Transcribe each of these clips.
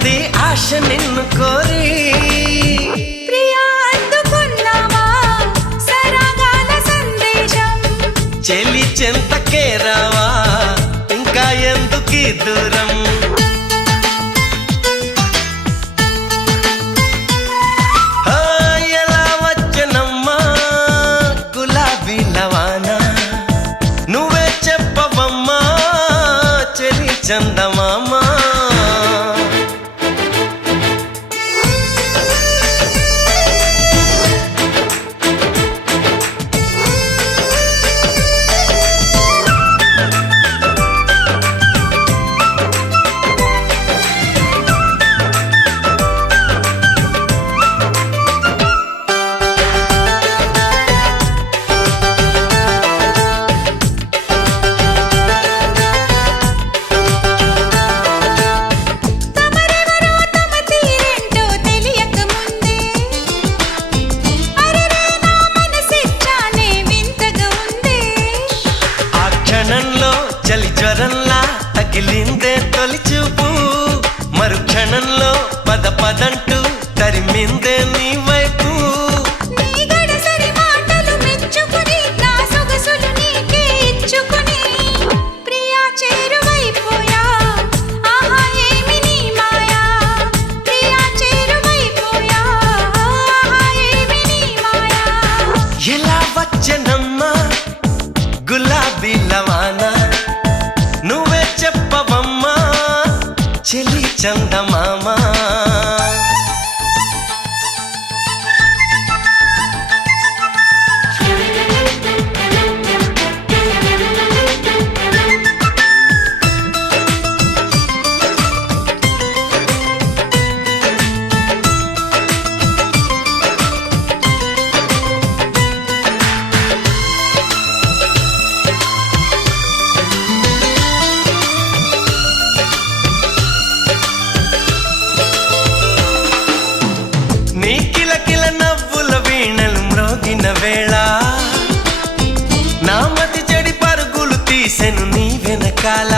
చేరుతున్నది ఆశ నిన్ను కోరి ప్రియా అందుకున్నావా సరాగాల సందేశం చెలి చెంతకే రావా ఇంకా ఎందుకీ దూరం ఎలా వచ్చనమ్మా గులాబీ లవానా నువ్వే చెప్పవమ్మా చెలి చందమామా చలి జ్వరంలా తగిలిందే తొలి చూపు మరుక్షణంలో పద పదంటూ తరిమిందే నీ వైపు ఎలా వచ్చనమ్మా గులాబీ లవానా నువ్వే చెప్పవమ్మా చెలి చందమామా నీ కిలకిల నవ్వుల వీణలు మ్రోగిన వేళ నా మతి చెడి పరుగులు తీసెను నీ వెనకాల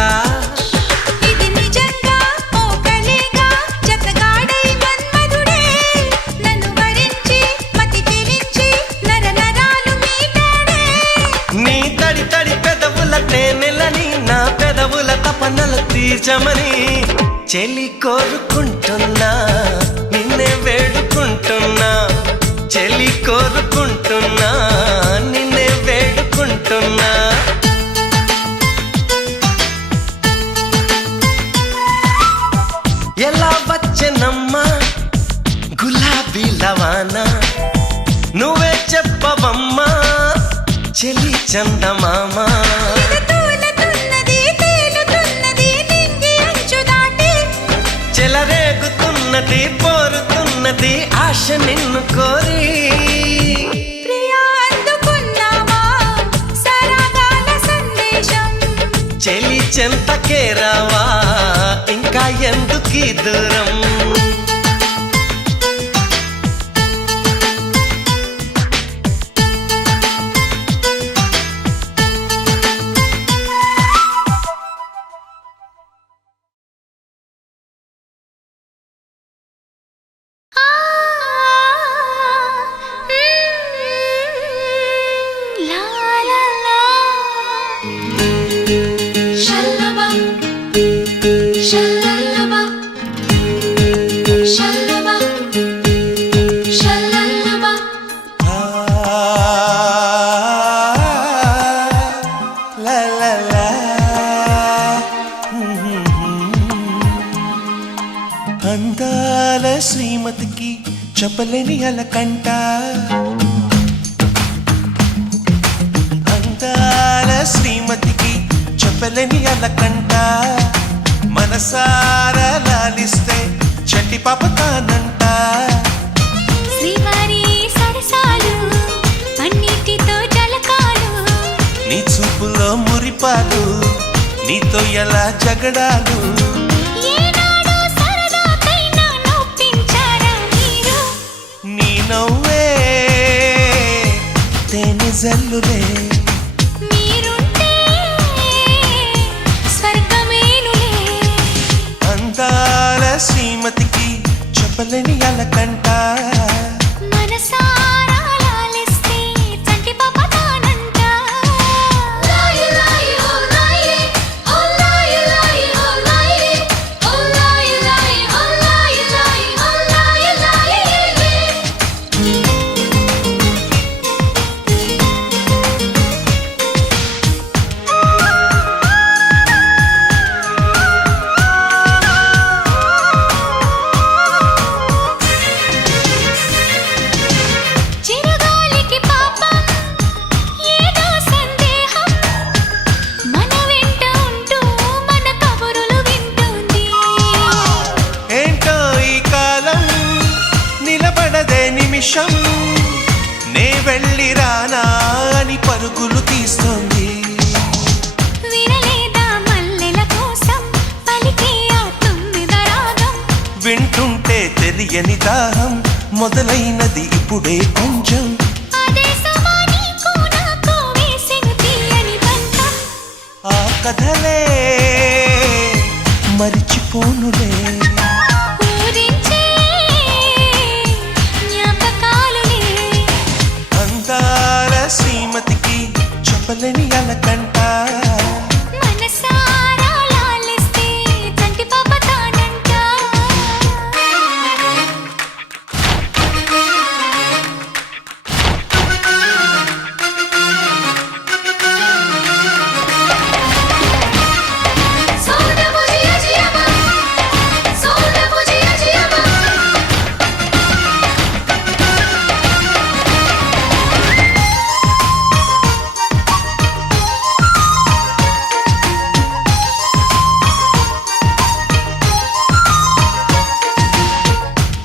ఇది నిజంగా ఓ కలేగా జతగాడై మన్మధుడే నన్ను వరించి మతి చెరించి నర నరాలు మీటాడే నీ తడి తడి పెదవుల తేనెలని నా పెదవుల తపనలు తీర్చమని చెలి కోరుకుంటున్నా నిన్నే వేడుకుంటున్నా చెలి కోరుకుంటున్నా నిన్నే వేడుకుంటున్నా ఎలా వచ్చనమ్మా గులాబీ లవానా నువ్వే చెప్పవమ్మా చెలి చందమామా చెలరేగుతున్నది పోరుతున్నది ఆశ నిన్ను కోరి ప్రియా అందుకున్నావా సరాగాల సందేశం చెలి చెంతకే రావా ఇంకా ఎందుకీ దూరం అందాల శ్రీమతికి చెప్పలేని అలకంట అందాల శ్రీమతికి చెప్పలేని అలకంట మనసారా లాలిస్తే చంటి పాప తానంట శ్రీవారి సరసాలు అన్నిటితో జలకాలు నీ చూపులో మురిపాలు నీతో ఎలా జగడాలు నవ్వే తేనె జల్లులే మీరుంటే స్వర్గమేనులే అందాల శ్రీమతి చెప్పలేని అలకంట మనసారా లాలిస్తే చంటి పాప తానంట లాయి లాయి ఓ లాయి ఓ లాయి లాయి ఓ లాయి ఓ లాయి లాయి ఓ లాయి లాయి ఓ లాయి లాయి చిరగాలికి పాపం ఏదో సందేహం మన వెంట ఉంటూ మన కబురులు వింటుంది ఏంటో ఈ కాలం నిలబడదే నిమిషం నే వెళ్ళి రానా అని పరుగులు తీస్తోంది వినలేదా మల్లెల కోసం పలికే ఆ తుమ్మిద రాగం వింటుంటే తెలియని దాహం మొదలైనది ఇప్పుడే కొంచెం అదే సమా నీకు నాకు వేసెను తీయని బంధం ఆ కథలే మరిచిపోనులే ఊరించే జ్ఞాపకాలులే అందాల శ్రీమతికి చెప్పలేని అలకంట మనసారా లాలిస్తే చంటి పాప తానంట సోనా బుజియా జియామా సోనా బుజియా జియామా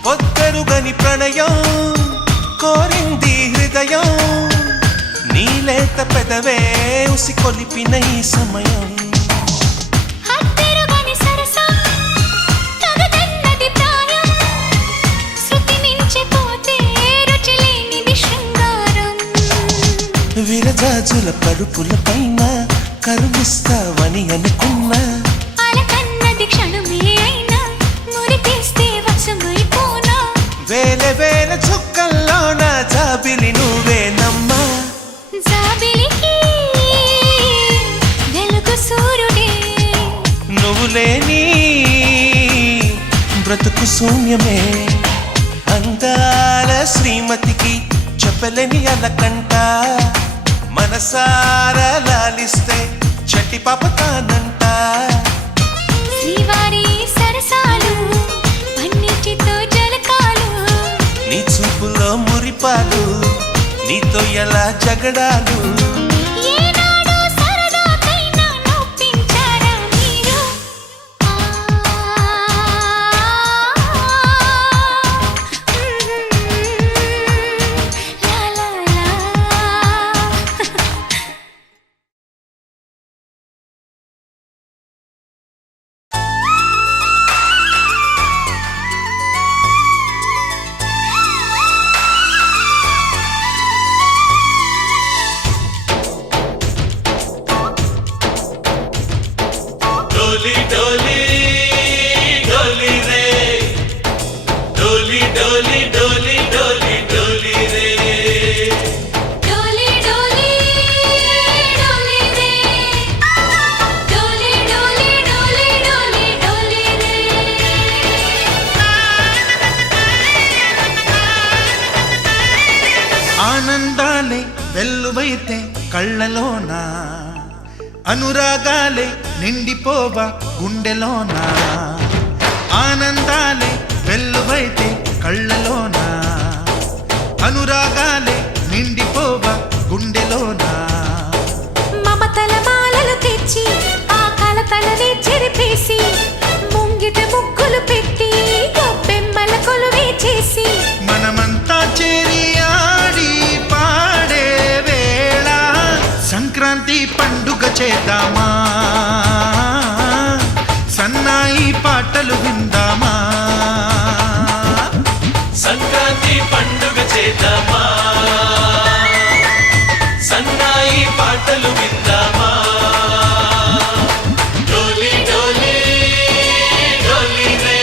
పొద్దరుగని ప్రణయం కోరింది హృదయం నీలేత పెదవే ఉసికొలిపిన ఈ సమయం హత్తెరుగని సరసం తగదన్నది ప్రాయం శృతి మించిపోతే రుచి లేనిది శృంగారం విరజాజుల పరుపుల పైన కరుణిస్తావని అనుకున్నా అలకన్నది క్షణమే అయినా మురిపేస్తే వశమైపోనా వేల వేల చుక్కల్లోన జాబిలి నువ్వేనమ్మా జాబిలికి వెలుగు సూర్యుడే నువ్వు లేని బ్రతుకు శూన్యమే అందాల శ్రీమతికి చెప్పలేని అలకంట మనసారా లాలిస్తే చట్టి పాప తానంట శ్రీవారి సరసాలు పన్నీటితో జలకాలు నీ చూపులో మురిపాలు నీతో ఎలా జగడాలు ఏనాడో సరదాకైనా నొప్పించారా మీరు లా లా లా डोली डोली डोली रे डोली डोली डोली डोली डोली रे डोली डोली डोली रे डोली डोली डोली डोली डोली रे ఆనందాలే వెల్లువైతే కళ్ళలోన అనురాగాలే నిండిపోవా గుండెలోన ఆనందాలే వెల్లువైతే కళ్ళలోన అనురాగాలే నిండిపోవా గుండెలోన మమతల మాలలు తెచ్చి ఆ కలతలని చెరిపేసి ముంగిట ముగ్గులు పెట్టి గొప్పెమ్మల కొలువే చేసి మనమంతా చేరి ఆడి పాడే వేళ సంక్రాంతి పండుగ చేద్దామా సన్నాయి పాటలు విందామా సంక్రాంతి పండుగ చేద్దామా సన్నాయి పాటలు విందామా డోలీ డోలీ డోలీ రే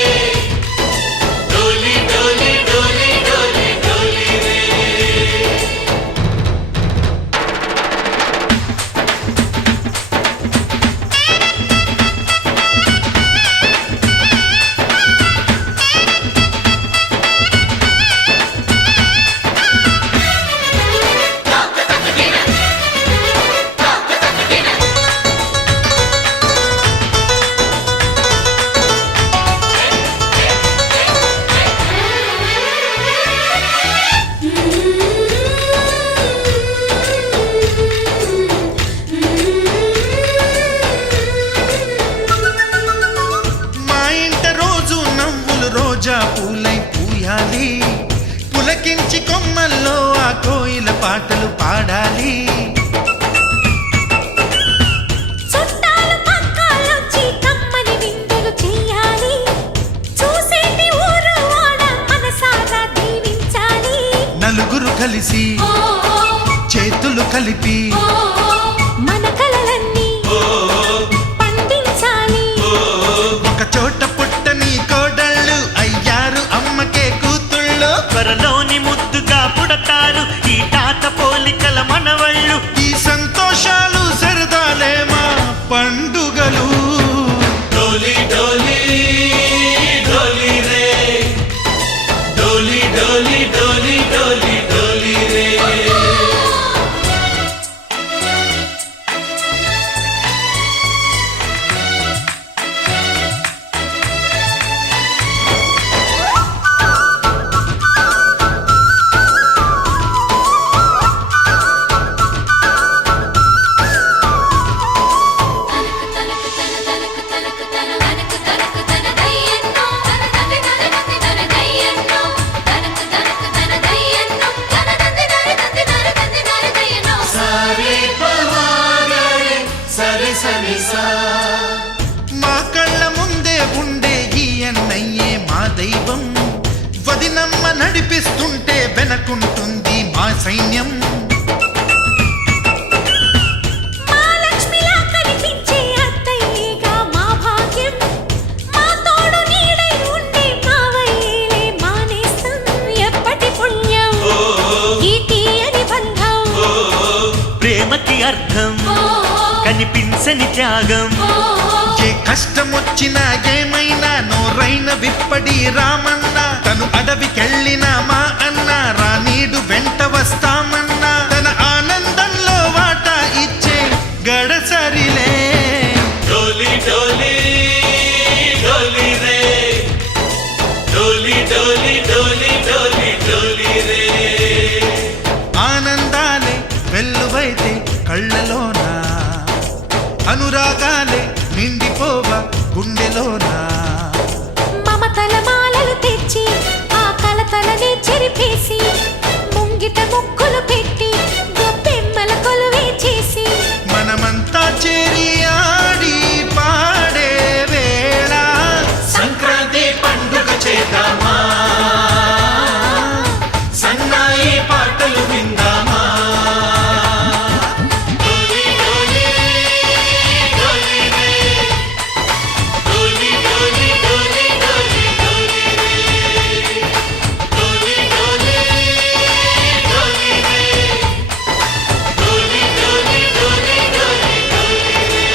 డోలీ జన్మల్లో ఆ కోయిల పాటలు పాడాలి. చుట్టాలు పక్కాలొచ్చి కమ్మని విందులు చెయ్యాలి. చూసేటి ఊరు వాడ మనసారా దీవించాలి. నలుగురు కలిసి చేతులు కలిపి మన కలలన్నీ పండించాలి. ఒక చోట పుట్టని కోడళ్ళు అయ్యారు అమ్మకే కూతుళ్ళు. త్వరలోని ముద్దుగా పుడతారు ఈ తాత పోలికల మనవళ్ళు. ఈ సంతోషాలు సరదాలే మా పండుగలు. డోలి డోలి డోలి రే, డోలి డోలి డోలి డోలి డోలి రే. మా కళ్ళ ముందే ఉండే ఈ అన్నయ్యే మా దైవం. వదినమ్మ నడిపిస్తుంటే వెనకుంటుంది మా సైన్యం. మహాలక్ష్మిలా కనిపించే అత్తయ్యేగా మా భాగ్యం. మా తోడు నీడై ఉండే మావయ్యేలే మా నేస్తం. ఎప్పటి పుణ్యం ఈ తీయని బంధం. ప్రేమకి అర్థం కనిపించని త్యాగం. ఏ కష్టం వచ్చినా ఏమైనా నోరైన విప్పడి రామన్న. తను అడవికెళ్ళిన మా అన్న రానీడు వెంట వస్తామన్నా. తన ఆనందంలో వాటా ఇచ్చే గడసరిలే. డోలి డోలి డోలి రే, డోలి డోలి డోలి డోలి డోలి రే. ఆనందాలే వెల్లువైతే కళ్ళలోన, అనురాగాలే నిండిపోవ గుండెలోనా. మమతల మాలలు తెచ్చి ఆ కలతలనే చెరిపేసి ముంగిట ముక్కులు పెట్టి గొప్పెమ్మల కొలువే చేసి మనమంతా చేరి ఆడి పాడే వేళ సంక్రాంతి పండుగ చేద్దామా, సన్నాయి పాటలు విందామా. డోలి డోలి డోలి రే, డోలి డోలి డోలి డోలి డోలి రే, డోలి డోలి డోలి రే, డోలి డోలి డోలి డోలి డోలి రే.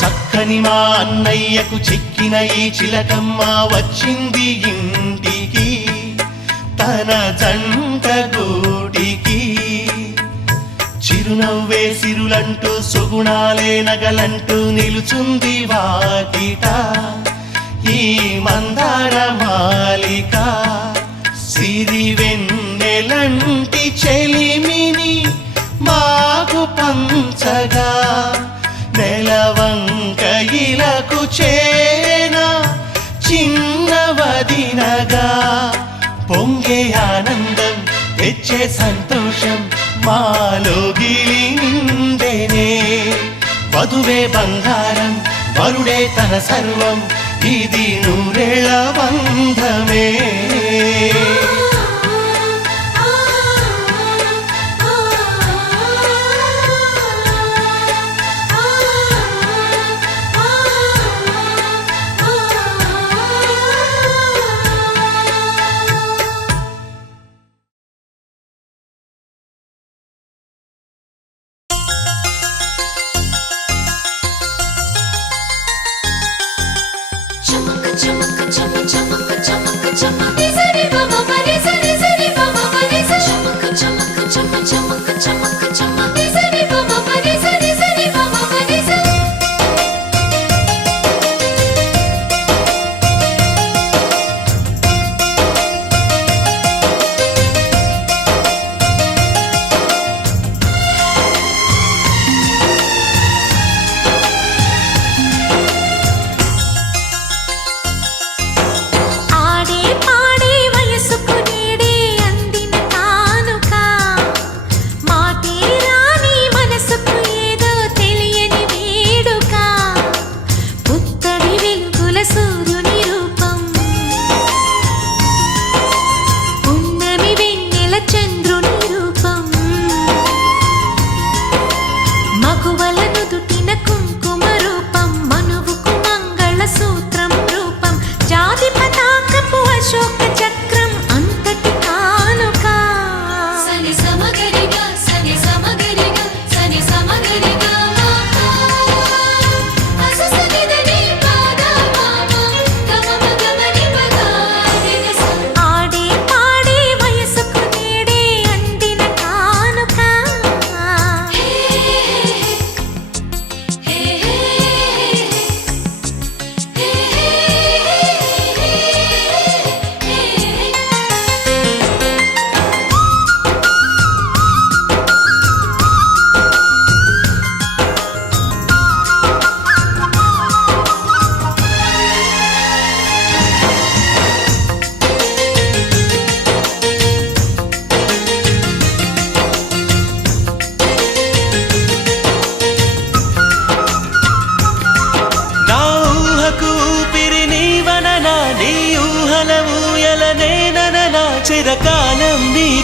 చక్కని మా అన్నయ్యకు చెక్కిన ఈ చిలకమ్మ వచ్చింది ఇంటికి తన జంట గూటికి. చిరునవ్వే సిరులంటూ సుగుణాలే నగలంటూ నిలుచుంది వాకిట ఈ మందార మాలిక. సిరి వెన్నెలంటి చెలిమిని మాకు పంచగా నెలవంక ఇలకు చేన చిన్నవదినగా. పొంగే ఆనందం తెచ్చే సంతోషం మాలో గిలి నిండెనే. వధువే బంగారం వరుడే తన సర్వం ఇది నూరేళ్ల బంధమే. చమక చమక చమ చమక చమక చమ నిజరి మమ మరి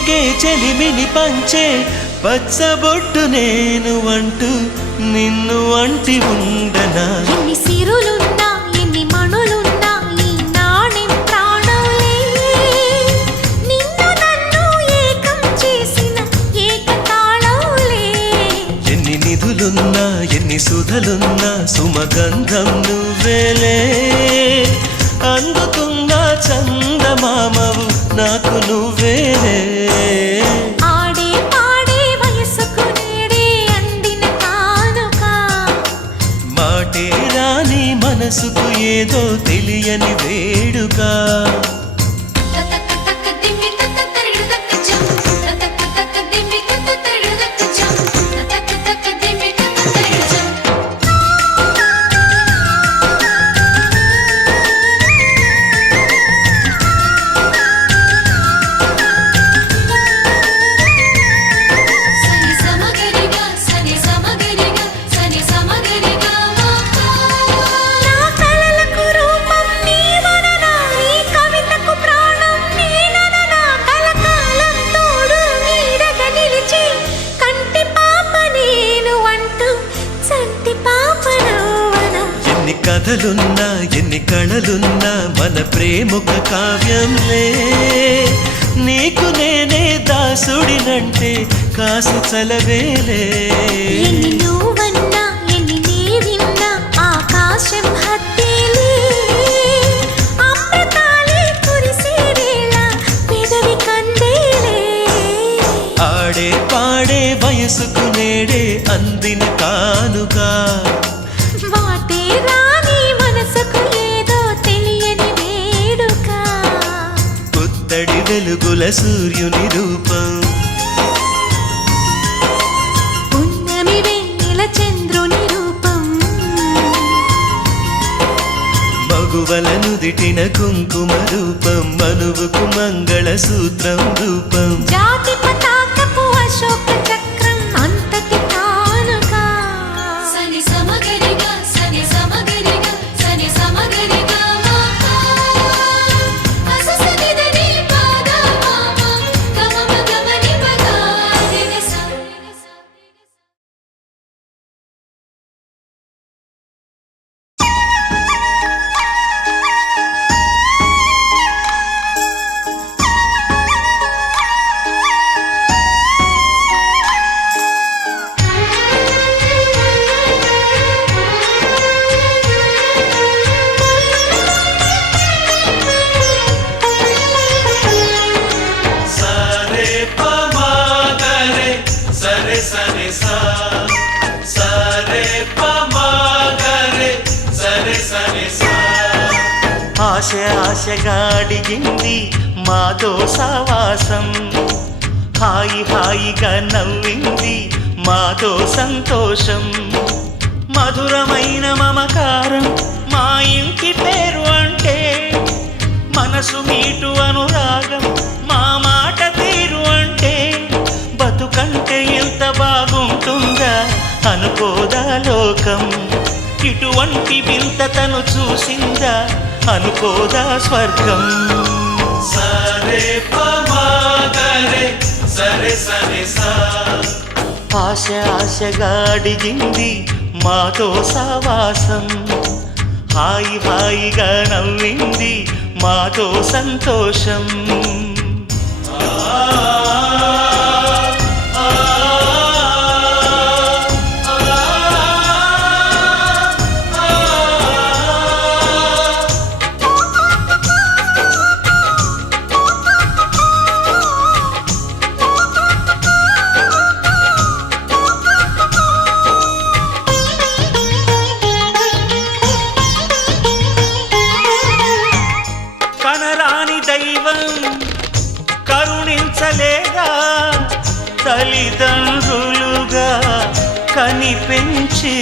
నీకే చెలిమిని పంచే పచ్చబొట్టు నేను అంటూ నిన్ను అంటి ఉండనా ఎన్ని సిరులున్నా ఎన్ని మణులున్నా ఈ నాణెం ప్రాణంలే నిన్ను నన్ను ఏకం చేసిన ఏకతాళంలే ఎన్ని నిధులున్నా ఎన్ని సుధలున్నా సుమగంధం నువ్వేలే అందుకున్న చందమామవు నాకు నువ్వేలే ఆడే పాడే వయసుకు నేడే అందిన కానుక మాటే రాని మనసుకు ఏదో తెలియని వేడుక తతక తక దిమ్మి తత తరిడు తక జం తతక తక దిమ్మి తత తరిడు తక జం తతక తక దిమ్మి తత తరిడు జం సని సమగరిగా సని సమగరిగా సని సమగరిగా నా కలలకు రూపం నీవననా నీ కవితకు ప్రాణం నేనననా కలకాలం తోడు నీడగా నిలిచి కంటి పాప నేను అంటూ చంటి పాప నవ్వనా ఎన్ని కథలున్నా ఎన్ని కళలున్నా మన ప్రేమొక కావ్యంలే నీకు నేనే దాసుడినంటే కాసు చలవేలే ఎన్ని నువ్వన్నా ఎన్ని నీవిన్నా ఆకాశం హత్తేలే అమృతాలే కురిసే వేళ పెదవి కందేలే ఆడే పాడే వయసుకు నేడే అందిన కానుగా వాటే రాని మనసుకు ఏదో తెలియని వేడుక పుత్తడి వెలుగుల సూర్యుని రూపం పున్నమి వెన్నెల చంద్రుని రూపం మగువల నుదిటిన కుంకుమ రూపం మనువుకు మంగళ సూత్రం రూపం జాతి పతాకపు అశోక చక్రం అంతటి కానుక సని సమగరిగా సని సమగరిగా సని సమగరిగా అససనిదని పాద మామ గమమ గమని పద నిస సరే పమాగరే సరే సరే సా సరే పమాగరే సరే సరే సా ఆశ ఆశగా అడిగింది మాతో సావాసం హాయి హాయిగా నవ్వింది మాతో సంతోషం మధురమైన మమకారం మా ఇంటి పేరు అంటే మనసు మీటు అనురాగం మా మాట తీరు అంటే బతుకంటే ఎంత బాగుంటుందా అనుకోదా లోకం ఇటువంటి వింత తను చూసిందా అనుకోదా స్వర్గం సరే పమాగరే సరే సరే సా ఆశ ఆశగా అడిగింది మాతో సావాసం హాయి హాయిగా నవ్వింది మాతో సంతోషం కనరాని దైవం కరుణించలేదా తల్లిదండ్రులుగా కనిపెంచి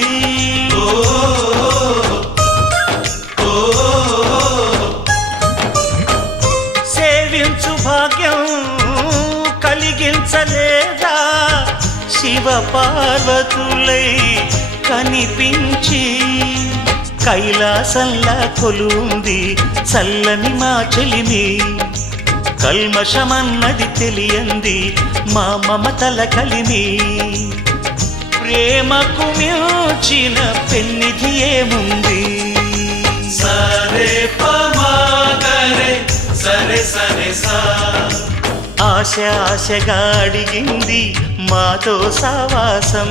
సేవించు భాగ్యం కలిగించలేదా శివ పార్వతులై కనిపించి కైలాసంలా కొలుంది చల్లని మా చెలిమి కల్మషమన్నది తెలియంది మా మమతల కలిమి. ప్రేమకు మించిన పెన్నిధి ఏముంది? సరే పమాగరే సరే సరే సా ఆశ ఆశగా అడిగింది మాతో సావాసం.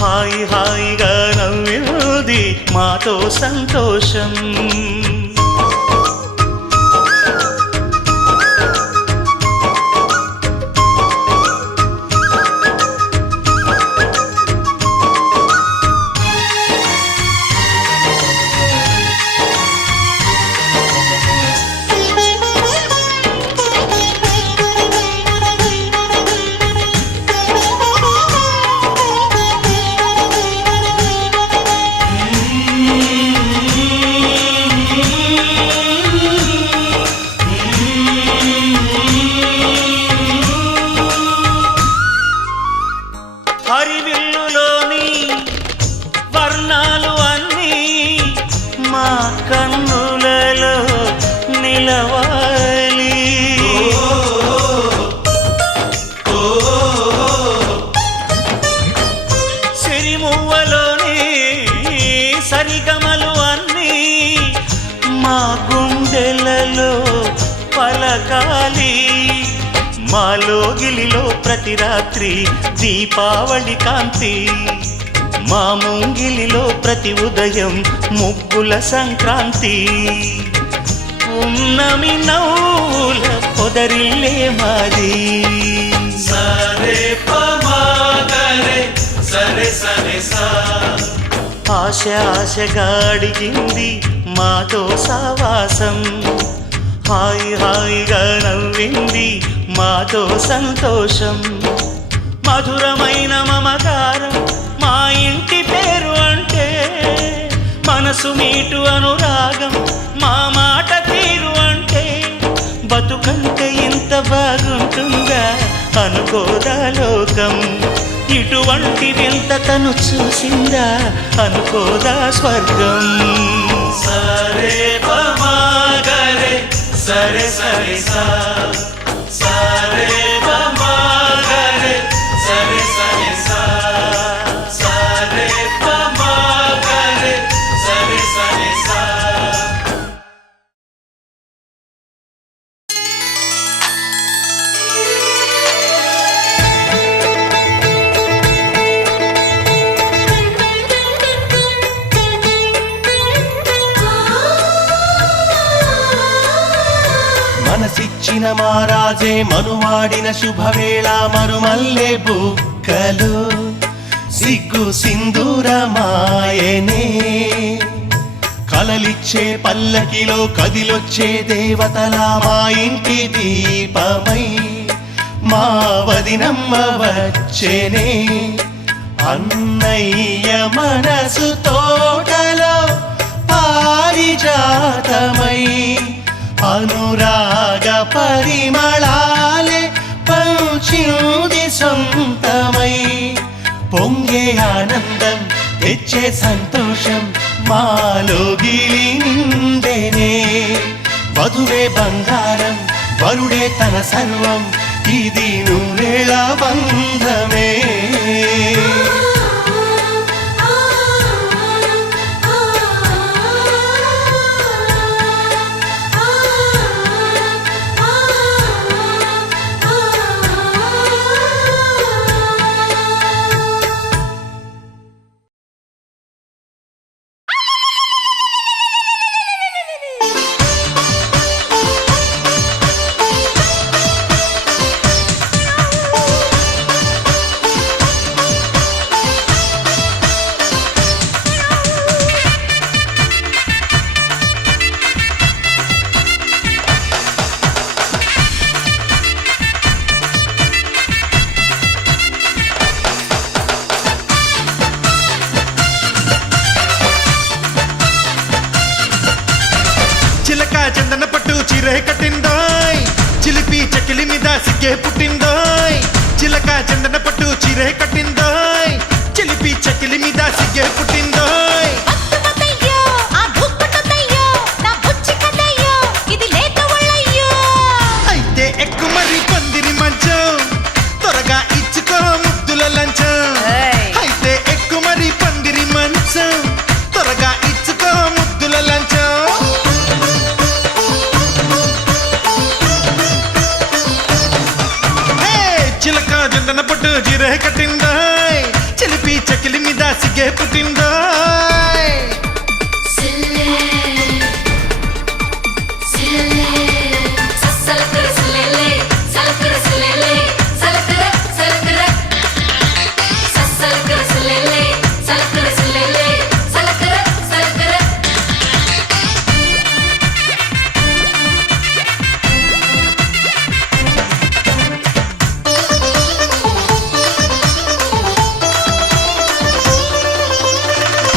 హాయి హాయిగా నవ్వింది మాతో సంతోషం. హరివిల్లులోని వర్ణాలు అన్నీ మా కన్నులలో నిలవాలి. సిరిమువ్వలోని సరిగమలు అన్నీ మా గుండెలలో పలకాలి. మాలోగిలిలో ప్రతి రాత్రి దీపావళి కాంతి. మా ముంగిలిలో ప్రతి ఉదయం ముగ్గుల సంక్రాంతి. ఉన్నమి నవ్వుల పొదరిల్లే మాది. సరే పమాగరే సరే సరే సా ఆశ ఆశగా అడిగింది మాతో సావాసం. హాయి హాయిగా నవ్వింది మాతో సంతోషం. మధురమైన మమకారం మా ఇంటి పేరు అంటే. మనసు మీటు అనురాగం మా మాట తీరు అంటే. బతుకంటే ఇంత బాగుంటుందా అనుకోదా లోకం. ఇటువంటి వింత తను చూసిందా అనుకోదా స్వర్గం. సరే పమాగరే సరే సరే సా సరే పమాగరే సరే సరే సా సరే పమాగరే సరే సరే సా మనసిచ్చిన మారాజే మనువాడిన శుభవేళ మరుమల్లె బుక్కలు సిగ్గు సింధూరమాయనే. కలలిచ్చే పల్లకిలో కదిలొచ్చే దేవతలా మా ఇంటి దీపమై మా వదినమ్మ వచ్చేనే. అన్నయ్య మనసు తోటలో పారిజాతమై అనురాగ పరిమళాలే పంచింది సొంతమై. పొంగే ఆనందం తెచ్చే సంతోషం మాలోగిలి నిండెనే. వధువే బంగారం వరుడే తన సర్వం ఇది నూరేళ్ళ బంధమే. చందన పట్టు చీరే కట్టిందోయ్ చిలిపి చకిలి మీద సిగ్గే పుట్టిందోయ్. చిలక చందన పట్టు చీరే కట్టిందోయ్ చిలిపి చకిలి మీద సిగ్గే పుట్టిందోయ్. కట్టిందోయ్ చిలిపి చెకిలి మీద సిగ్గే పుట్టిందోయ్ సిల్లే సిల్లే సలకర సిల్లే సలకర సిల్లే సలకర సలకర సలకర సిల్లే సలకర సిల్లే సలకర సలకర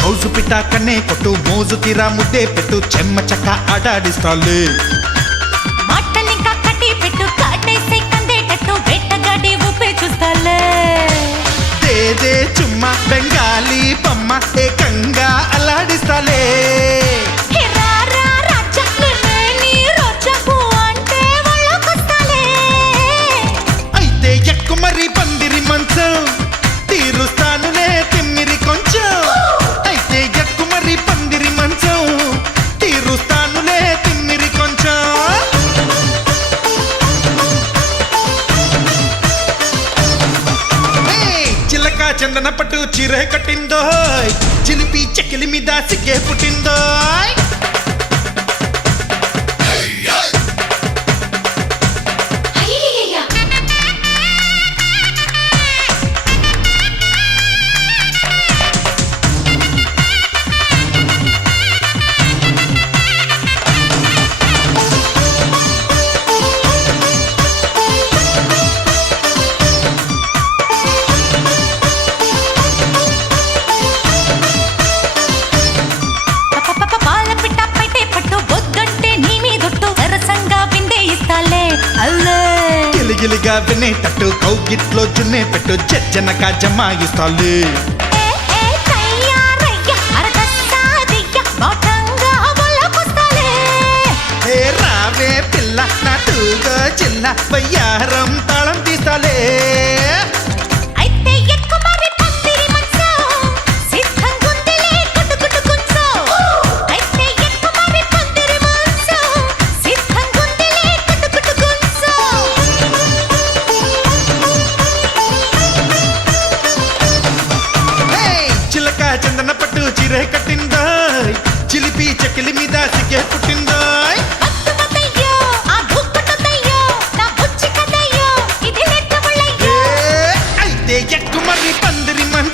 హౌసు పిట్ట కన్నే కొట్టు మోజు తీరా ముద్దే పెట్టు చెమ్మ చక్క ఆడాడిస్తాలే మాటలింకా కట్టి పెట్టు కాటేసే కందేటట్టు వేటగాడి ఊపే చూస్తాలే దేదే చుమ్మ బెంగాలీ బొమ్మ ఏకంగా అల్లాడిస్తాలే హే రారా రాజా నీ రోజా అంటే వాళ్ళకొస్తాలే అయితే ఎక్కు మరి పందిరి మంచం తీరుస్తానులే తిమ్మిరి కొంచెం అయితే ఎక్కు మరి పందిరి మంచం తీరుస్తానులే తిమ్మిరి కొంచెం చిలక చందన పట్టు చీరే కట్టిందోయ్ చిలిపి చెకిలి మీద సిగ్గే పుట్టిందోయ్ అయ్యయ్యయ్య పాల పిట్ట పైటే పట్టు బొద్దంటే నీ మీదొట్టు సరసంగా విందే ఇస్తాలే అల్లే గిలిగిలిగా వినేటట్టు కౌగిట్లో జున్నే పెట్టు జజ్జనక జమాయిస్తాలే ఏ ఏ తయ్యారయ్య అరదస్తాదియ్య బాటంగా వాళ్ళకొస్తాలే ఏ రావే పిల్ల నాటుగా చిల్ల వయ్యారం తాళం తీస్తాలే అయితే ఎక్కు మరి పందిరి మంచం సిద్ధంగుందిలే గుడ్డు గుంచం అయితే ఎక్కు మరి పందిరి మంచం సిద్ధంగుందిలే గుడ్డు గుంచం చిలక చందన పట్టు చీరే కట్టిందోయ్ చిలిపి చెకిలి మీద సిగ్గే పుట్టిందోయ్ అత్తమతయ్యో ఆ దుక్కుటతయ్యో నా బుచ్చి కదయ్యో ఇది లెక్క ఏ, అయితే ఎక్కు మరి పందిరి మంచం